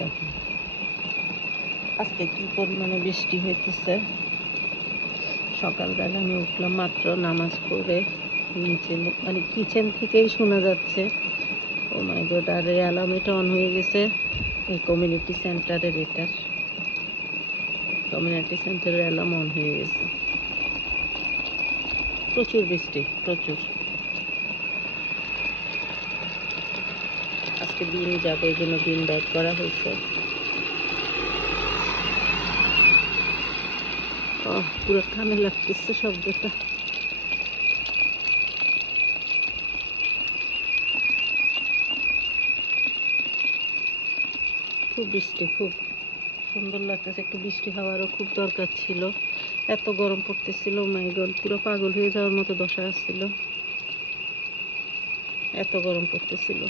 দেখুন আজকে কি পরিমাণে বৃষ্টি হইতেছে। সকালবেলা আমি উঠলাম মাত্র, নামাজ পড়ে নিচে মানে কিচেন থেকেই শোনা যাচ্ছে। ও মাই গড, আর অ্যালার্ম অন হয়ে গেছে এই কমিউনিটি সেন্টারের, এটার কমিউনিটি সেন্টারের অ্যালার্ম অন হয়ে গেছে। প্রচুর বৃষ্টি, প্রচুর। আজকে দিন যাবে, এই জন্য দিন ব্যাক করা হয়েছে। পুরো কানে লাগতেছে শব্দটা। খুব বৃষ্টি, খুব সুন্দর লাগতেছে। একটু বৃষ্টি হওয়ারও খুব দরকার ছিল, এত গরম পড়তেছিল। মাই গড, পুরো পাগল হয়ে যাওয়ার মতো দশা আসছিল, এত গরম পড়তেছিল।